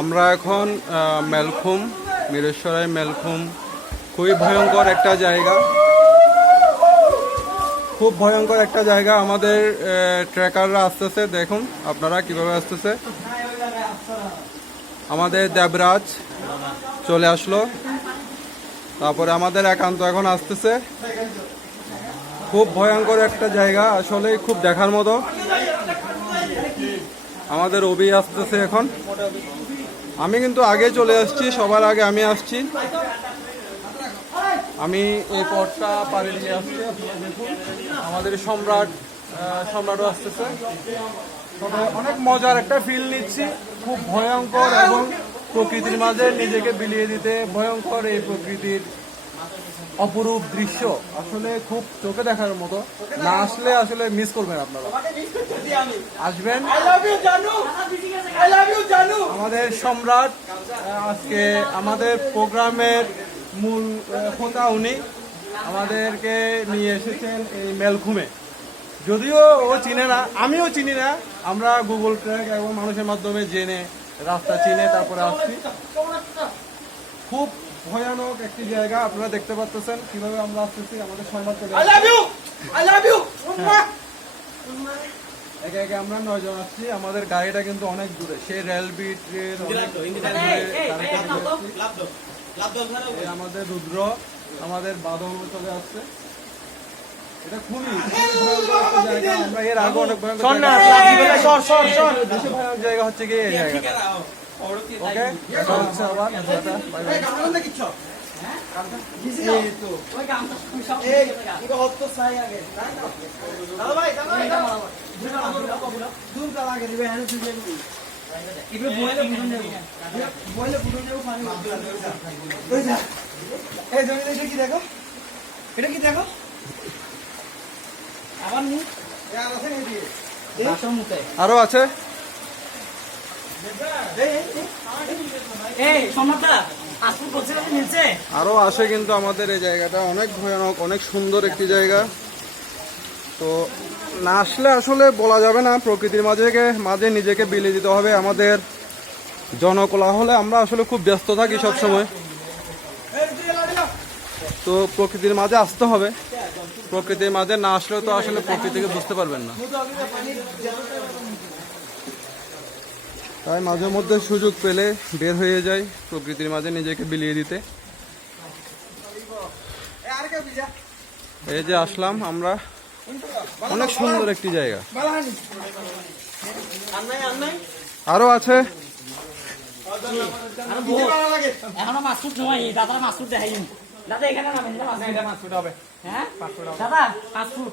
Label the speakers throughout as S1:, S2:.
S1: আমরা এখন মেলখুম, মিরেশ্বরাই মেলখুম। খুবই ভয়ঙ্কর একটা জায়গা। খুব ভয়ঙ্কর একটা জায়গা আমাদের ট্রেকাররা আসতেছে, দেখুন আপনারা কীভাবে আসতেছে। আমাদের দেবরাজ চলে আসলো। তারপরে আমাদের একান্ত এখন আসতেছে। খুব ভয়ঙ্কর একটা জায়গা আসলে খুব দেখার মতো। আমাদের অভি আসতেছে এখন। আমি কিন্তু আগে চলে আসছি, সবার আগে আমি আসছি। আমি এই পথটা পাড়ি দিয়ে আসছি আমাদের সম্রাট সম্রাটও আসতেছে। তবে অনেক মজার একটা ফিল নিচ্ছি, খুব ভয়ঙ্কর এবং প্রকৃতির মাঝে নিজেকে বিলিয়ে দিতে ভয়ঙ্কর এই প্রকৃতির অপরূপ দৃশ্য। আসলে খুব চোখে দেখার মতো। না আসলে আসলে মিস করবেন আপনারা। আসবেন। আমাদের সম্রাট আজকে আমাদের প্রোগ্রামের মূল হোতা উনি আমাদেরকে নিয়ে এসেছেন এই মেলখুমে যদিও ও চিনে না আমিও চিনি না। আমরা গুগল ট্র্যাক এবং মানুষের মাধ্যমে জেনে রাস্তা চিনে তারপরে আসছি। খুব ভয়ানক একটি জায়গা আপনারা দেখতে পাচ্ছেন কীভাবে আমরা আসতেছি আমাদের সংবাদ চলে! একে একে আমরা নয়জন আসছি আমাদের গাড়িটা কিন্তু অনেক দূরে সেই রেল। এই আমাদের রুদ্র আমাদের বাদল চলে আসছে এটা খুবই জায়গা আমরা এর আগে অনেক ভয়ঙ্কর জায়গা-
S2: সর সর সর
S1: বেশি ভয়ানক জায়গা হচ্ছে কি এই জায়গাটা ওকে হচ্ছে আবার।
S2: এই তো এই ইগো হত আগে দাদা ভাই দাদা ভাই দূর কাল আগে দিবে হ্যাঁ তুই যাবি ইবে বইলে বুঝুন যাব বইলে বুঝুন যাব পানি ওই যা এই জমি এটা কি দেখো এটা কি দেখো আবার আর আছে?
S1: আরও আসে কিন্তু আমাদের এই জায়গাটা, অনেক ভয়ানক, অনেক সুন্দর একটি জায়গা। তো না আসলে আসলে বলা যাবে না, প্রকৃতির মাঝে মাঝে নিজেকে বিলিয়ে দিতে হবে আমাদের জনকোলাহলে। আমরা আসলে খুব ব্যস্ত থাকি সব সময়
S2: এই দিয়ে লাগিলা
S1: তো প্রকৃতির মাঝে আসতে হবে। প্রকৃতির মাঝে না আসলে তো আসলে প্রকৃতিকে বুঝতে পারবেন না। তাই মাঝে মধ্যে সুযোগ পেলে বের হয়ে যায় প্রকৃতির মাঝে নিজেকে বিলিয়ে দিতে। এই যে আসলাম আমরা। অনেক সুন্দর একটি জায়গা। আরও আছে।
S3: দাদা এখানে দাদা
S2: পাঁচ ফুট হবে।
S3: হ্যাঁ? দাদা পাঁচ ফুট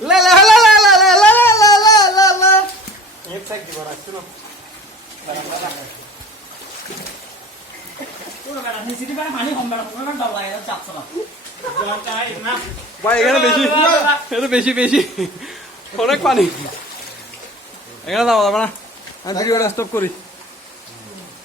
S2: লা লা
S3: লাগে যাচ্ছে না।
S1: ভাই এখানে বেশি। এখানে বেশি বেশি। অনেক পানি। এখানে দাও যাবে না। আমি ভিডিওটা স্টপ করি।